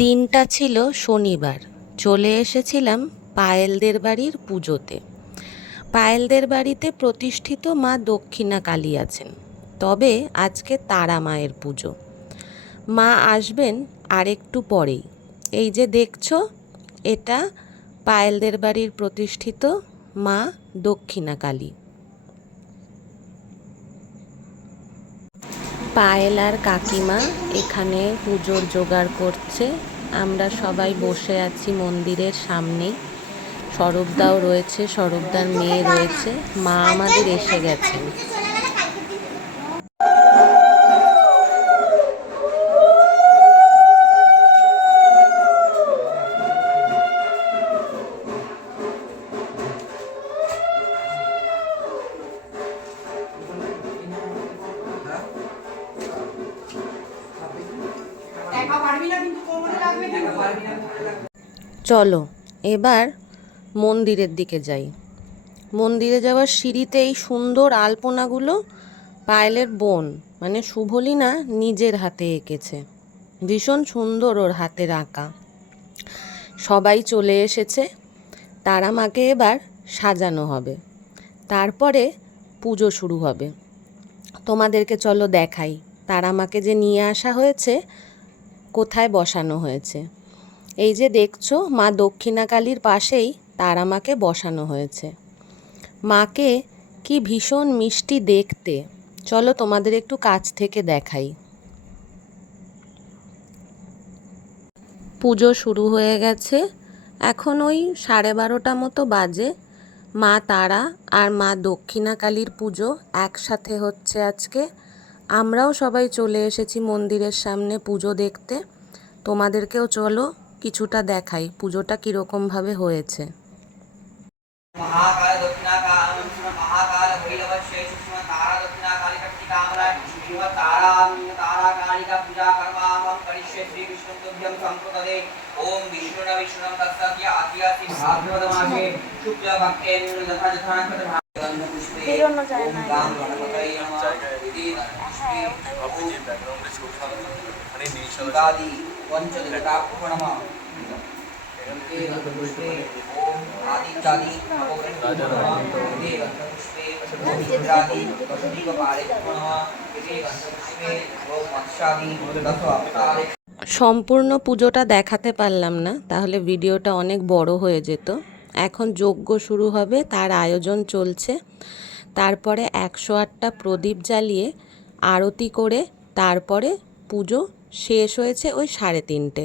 দিনটা ছিল শনিবার। চলে এসেছিলাম পায়েলদের বাড়ির পুজোতে। পায়েলদের বাড়িতে প্রতিষ্ঠিত মা দক্ষিণা কালী আছেন, তবে আজকে তারা মায়ের পুজো। মা আসবেন আর একটু পরেই। এই যে দেখছো, এটা পায়েলদের বাড়ির প্রতিষ্ঠিত মা দক্ষিণা কালী। পায়েল আর কাকিমা এখানে পুজোর জোগাড় করছে। আমরা সবাই বসে আছি মন্দিরের সামনেই। স্বরূপদাও রয়েছে, স্বরূপদার মেয়ে রয়েছে, মা আমাদের এসে গেছেন। চলো এবার মন্দিরের দিকে যাই। মন্দিরে যাওয়ার সিঁড়িতে এই সুন্দর আলপনাগুলো পায়েলের বোন মানে শুভলিনা নিজের হাতে এঁকেছে। ভীষণ সুন্দর ওর হাতের আঁকা। সবাই চলে এসেছে। তারা মাকে এবার সাজানো হবে, তারপরে পুজো শুরু হবে। তোমাদেরকে চলো দেখাই তারা মাকে যে নিয়ে আসা হয়েছে কোথায় বসানো হয়েছে। এই যে দেখছো, মা দক্ষিণা কালীর পাশেই তারা মাকে বসানো হয়েছে। মাকে কি ভীষণ মিষ্টি দেখতে। চলো তোমাদের একটু কাছ থেকে দেখাই। পুজো শুরু হয়ে গেছে। এখন ওই 12:30 মতো বাজে। মা তারা আর মা দক্ষিণা কালীর পুজো একসাথে হচ্ছে আজকে। আমরাও সবাই চলে এসেছি মন্দিরের সামনে পুজো দেখতে। তোমাদেরকেও চলো কিছুটা দেখাই পুজোটা কীরকমভাবে হয়েছে। महाकाल दक्षिणाकाल महाकाल भैरव शेष तारा दक्षिणाकाली शक्तिकामला शिव तारा तारा कालिका पूजा कर्माहं करिष्ये श्री विष्णु तुभ्यं संप्रदे ओम विष्णुना विष्णुं तत्सत्य आद्यासि भाद्रपद मासे शुक्ल पक्षे यथा यथा नक्षत्र भागवत पुष्पे ओम गाम गणपतये नमः इति पुष्पे ओम बैकग्राउंड छुड़ी शिवादि पंचदेवताभ्यो नमः সম্পূর্ণ পুজোটা দেখাতে পারলাম না, তাহলে ভিডিওটা অনেক বড় হয়ে যেত। এখন যজ্ঞ শুরু হবে, তার আয়োজন চলছে। তারপরে 108টা প্রদীপ জ্বালিয়ে আরতি করে তারপরে পুজো শেষ হয়েছে ওই 3:30।